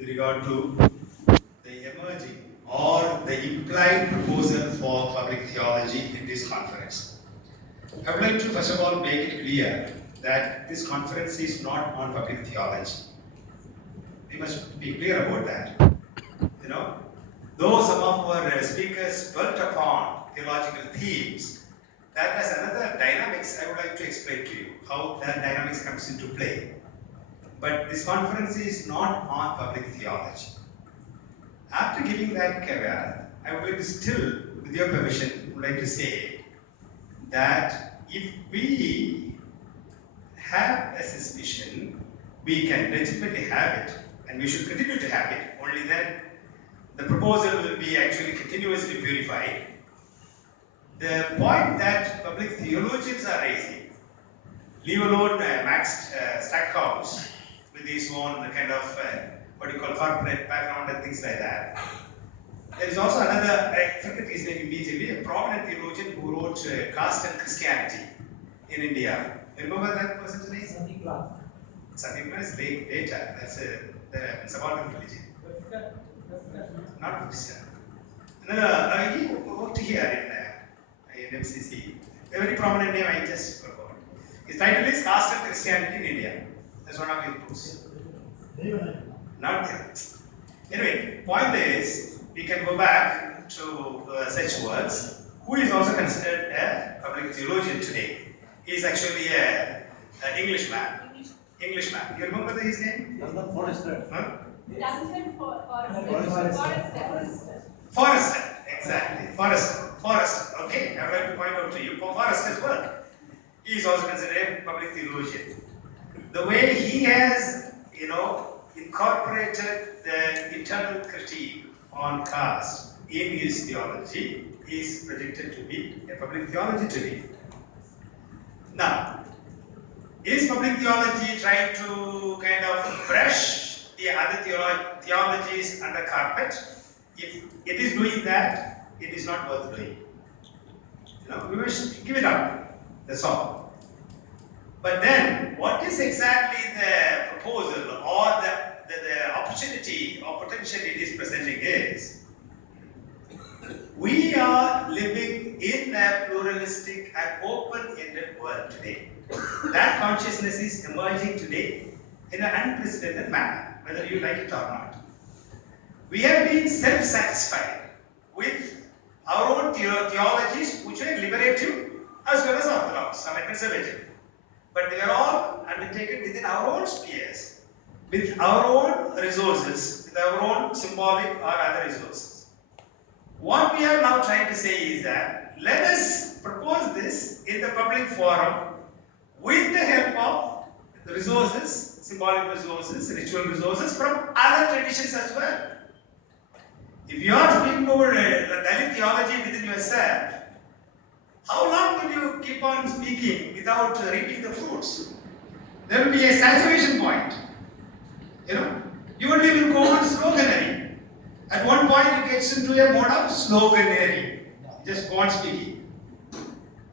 with regard to the emerging or the implied proposal for public theology in this conference. I would like to first of all make it clear that this conference is not on public theology. We must be clear about that. Though some of our speakers dwelt upon theological themes, that has another dynamics I would like to explain to you, how that dynamics comes into play. But this conference is not on public theology. After giving that caveat, I would like to still, with your permission, would like to say that if we have a suspicion, we can legitimately have it, and we should continue to have it, only then the proposal will be actually continuously purified. The point that public theologians are raising, leave alone Max Stackhouse with his own kind of what you call corporate background and things like that. There is also another, I forget his name immediately, a prominent theologian who wrote Caste and Christianity in India. You remember that person's name? Sandeep is later. That's the subaltern religion. Not Christian. No, he worked here in MCC. A very prominent name I just forgot. His title is Caste and Christianity in India. That's one of his books. Not there. Anyway, point is, we can go back to such works. Who is also considered a public theologian today? He is actually an Englishman. Englishman. You remember his name? Forrester. Huh? Forrester. Exactly. Forrester. Okay, I would like to point out to you for Forrester's work. He is also considered a public theologian. The way he has, incorporated the internal critique on caste in his theology is predicted to be a public theology today. Now, is public theology trying to kind of brush the other theologies under carpet? If it is doing that, it is not worth doing. We must give it up. That's all. But then, what is exactly the proposal or the opportunity or potential it is presenting is, we are living in a pluralistic and open-ended world today. That consciousness is emerging today in an unprecedented manner, whether you like it or not. We have been self-satisfied with our own theologies, which are liberative as well as orthodox, some are conservative. But they are all undertaken within our own spheres, with our own resources, with our own symbolic or other resources. What we are now trying to say is that let us propose this in the public forum with the help of the resources, symbolic resources, ritual resources from other traditions as well. If you are speaking over Dalit theology within yourself, how long will you keep on speaking without reaping the fruits? There will be a saturation point. You only will go on sloganeering. At one point it gets into a mode of sloganeering. Just go on speaking.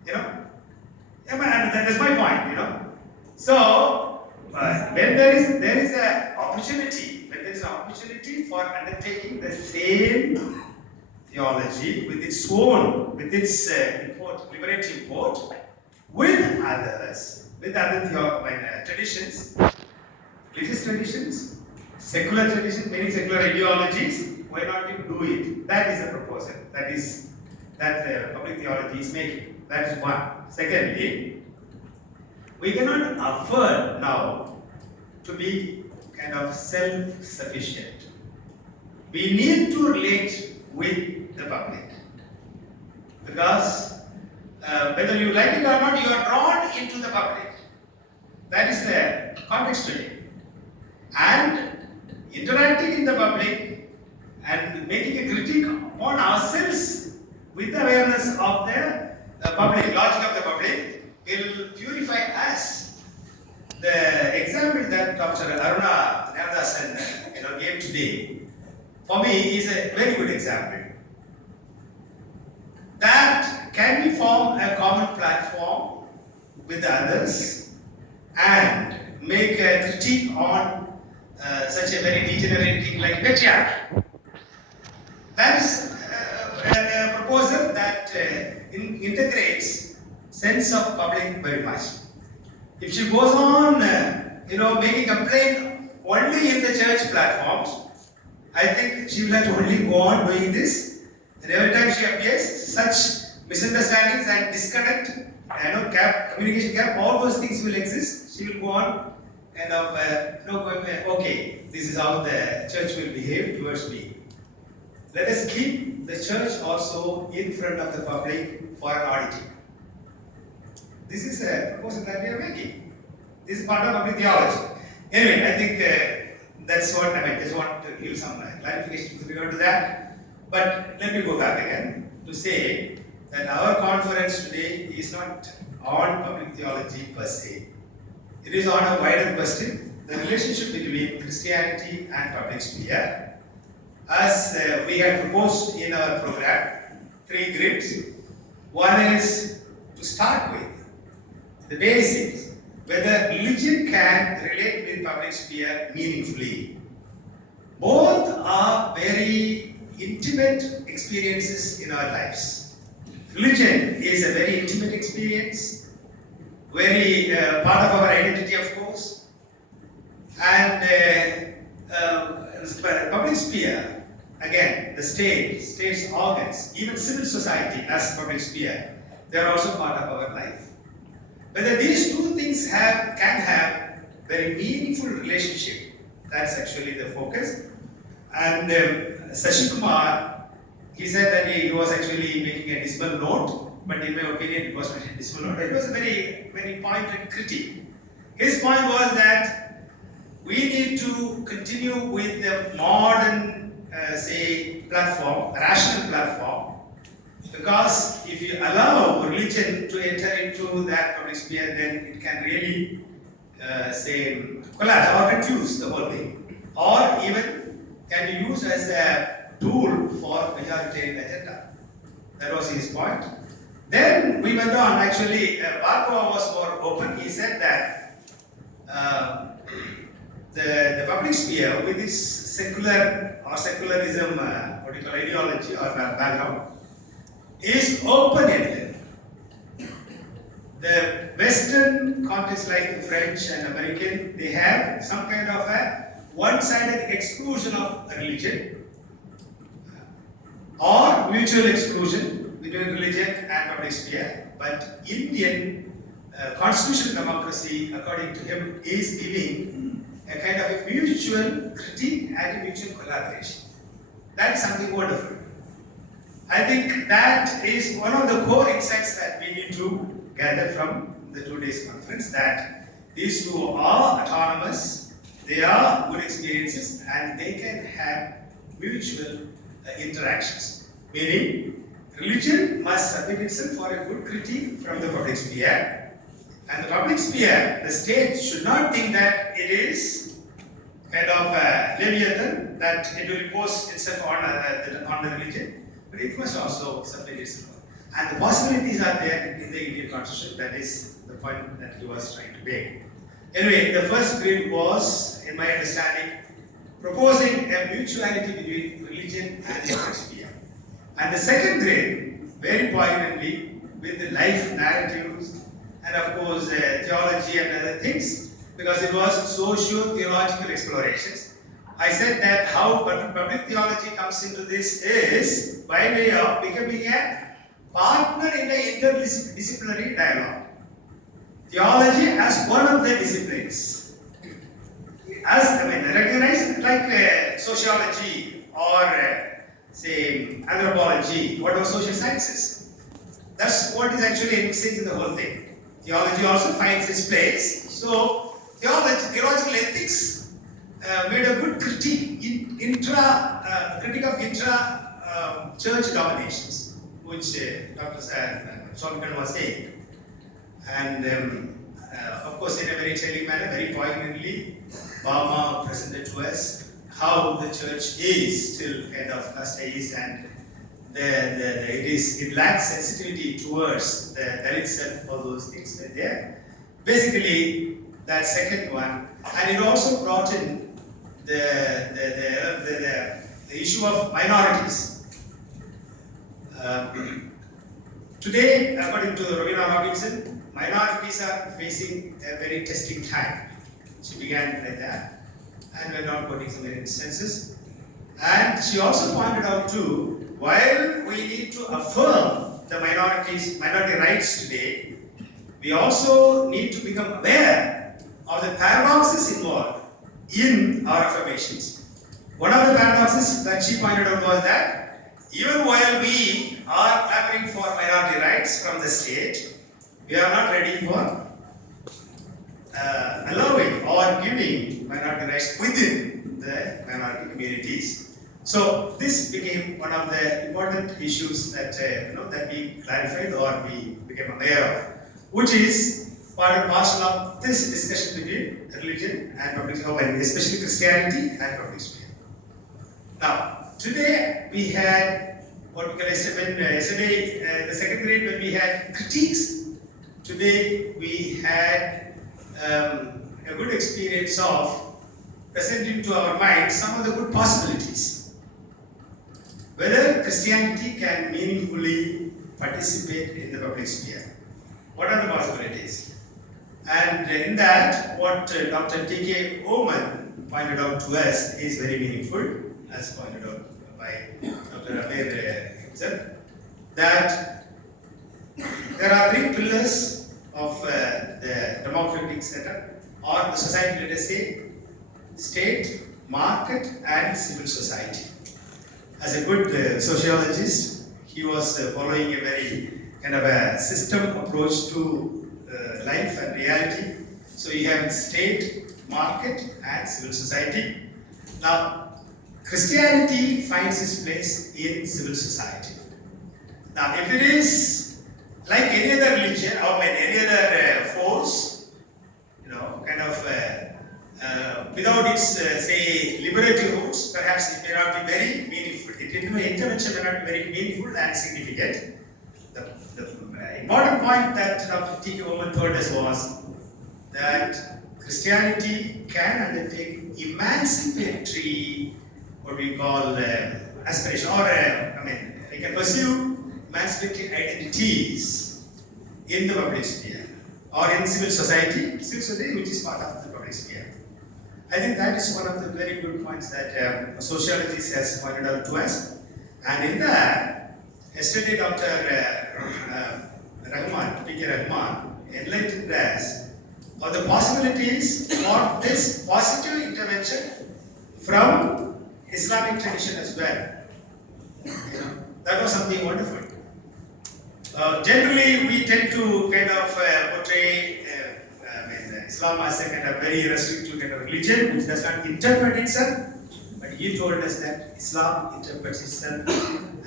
And that is my point, So, when there is an opportunity, for undertaking the same theology with its liberative import, with other traditions, religious traditions, secular traditions, many secular ideologies, why not you do it? That is the proposal. That the public theology is making. That is one. Secondly, we cannot afford now to be kind of self-sufficient. We need to relate with the public. Because whether you like it or not, you are drawn into the public. That is the context today. And interacting in the public and making a critique upon ourselves with the awareness of the public, logic of the public, will purify us. The example that Dr. Aruna Nandhasan gave today, for me, is a very good example. That can we form a common platform with others and make a critique on such a very degenerate thing like patriarchy. That is a proposal that integrates sense of public very much. If she goes on, making complaint only in the church platforms, I think she will have to only go on doing this. And every time she appears, such misunderstandings and disconnect, communication gap, all those things will exist. She will go on and okay, this is how the church will behave towards me. Let us keep the church also in front of the public for an auditing. This is a proposal that we are making. This is part of public theology. Anyway, I think that's what I mean. Just want to give some clarification with regard to that. But let me go back again to say that our conference today is not on public theology per se. It is on a wider question, the relationship between Christianity and public sphere. As we had proposed in our program, 3 grids. One is to start with the basics, whether religion can relate with public sphere meaningfully. Both are very intimate experiences in our lives. Religion is a very intimate experience, very part of our identity, of course, and public sphere, again, the state's organs, even civil society as public sphere, they are also part of our life. Whether these two things can have very meaningful relationship, that's actually the focus. And Sashi Kumar, he said that he was actually making a dismal note, but in my opinion, it was not a dismal note. It was a very, very pointed critique. His point was that we need to continue with the modern, platform, rational platform, because if you allow religion to enter into that public sphere, then it can really, collapse or confuse the whole thing, or even can be used as a tool for majoritarian agenda. That was his point. Then we went on. Actually, Barkova was more open. He said that the public sphere, with its secular or secularism, ideology or background, is open-ended. The Western context, like the French and American, they have some kind of a one-sided exclusion of religion or mutual exclusion between religion and public sphere. But Indian constitutional democracy, according to him, is giving a kind of a mutual critique and a mutual collaboration. That is something wonderful. I think that is one of the core insights that we need to gather from the 2 days conference, that these two are autonomous, they are good experiences, and they can have mutual interactions. Meaning, religion must submit itself for a good critique from the public sphere, and the public sphere, the state should not think that it is kind of a leviathan, that it will impose itself on the religion, but it must also submit itself. And the possibilities are there in the Indian constitution. That is the point that he was trying to make. Anyway, the first grid was, in my understanding, proposing a mutuality between religion and the public sphere. And the second grid, very poignantly, with the life narratives and of course theology and other things, because it was socio-theological explorations. I said that how public theology comes into this is by way of becoming a partner in the interdisciplinary dialogue. Theology as one of the disciplines, recognized like sociology or anthropology, whatever social sciences. That's what is actually envisaged in the whole thing. Theology also finds its place. So theological ethics made a good critique critique of intra-church dominations, which Dr. Solomon was saying. And of course, in a very telling manner, very poignantly, Bama presented to us how the church is still kind of casteist, and it lacks sensitivity towards the itself, all those things were there. Basically, that second one, and it also brought in the issue of minorities. Today, according to Rovina Robinson, minorities are facing a very testing time. She began like that and went on quoting some instances. And she also pointed out too, while we need to affirm the minority rights today, we also need to become aware of the paradoxes involved in our affirmations. One of the paradoxes that she pointed out was that even while we are clamoring for minority rights from the state, we are not ready for allowing or giving minority rights within the minority communities. So this became one of the important issues that that we clarified or we became aware of, which is part and parcel of this discussion between religion and public sphere, especially Christianity and public sphere. Now, today we had what we call yesterday, the second grade when we had critiques. Today we had a good experience of presenting to our mind some of the good possibilities. Whether Christianity can meaningfully participate in the public sphere. What are the possibilities? And in that, what Dr. T.K. Oman pointed out to us is very meaningful, as pointed out by Dr. Amir himself, that there are three pillars of the democratic setup, or the society, let us say, state, market, and civil society. As a good sociologist, he was following a very kind of a system approach to life and reality. So you have state, market, and civil society. Now, Christianity finds its place in civil society. Now, if it is like any other religion or any other force, kind of without its, say, liberative roots, perhaps it may not be very meaningful. Intervention may not be very meaningful and significant. The important point that Dr. T.K. Oman told us was that Christianity can undertake emancipatory, what we call aspiration, or we can pursue emancipatory identities in the public sphere or in civil society, which is part of the public sphere. I think that is one of the very good points that sociologist has pointed out to us. And in that, yesterday Dr. P.K. Rahman enlightened us of the possibilities for this positive intervention from Islamic tradition as well. That was something wonderful. Generally, we tend to kind of portray Islam as a kind of very restrictive kind of religion which does not interpret itself. But he told us that Islam interprets itself,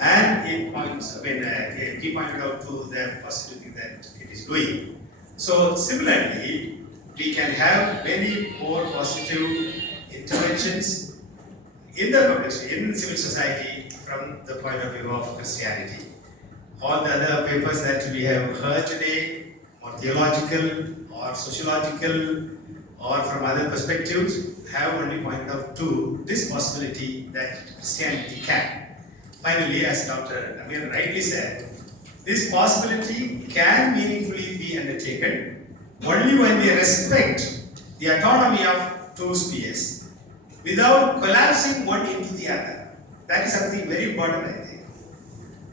and he pointed out to the possibility that it is doing. So similarly, we can have many more positive interventions in the public sphere, in civil society, from the point of view of Christianity. All the other papers that we have heard today, more theological or sociological or from other perspectives, have only pointed out to this possibility that Christianity can. Finally, as Dr. Amir rightly said, this possibility can meaningfully be undertaken only when we respect the autonomy of two spheres without collapsing one into the other. That is something very important, I think.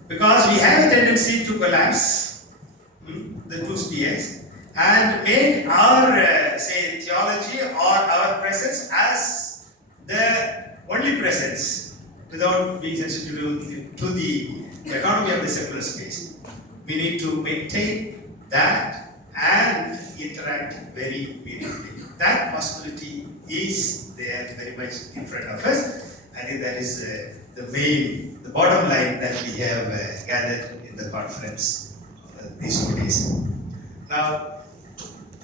Because we have a tendency to collapse the two spheres and make our, say, theology or our presence as the only presence without being sensitive to the autonomy of the secular space. We need to maintain that and interact very meaningfully. That possibility is there very much in front of us. I think that is the bottom line that we have gathered in the conference these 2 days. Now,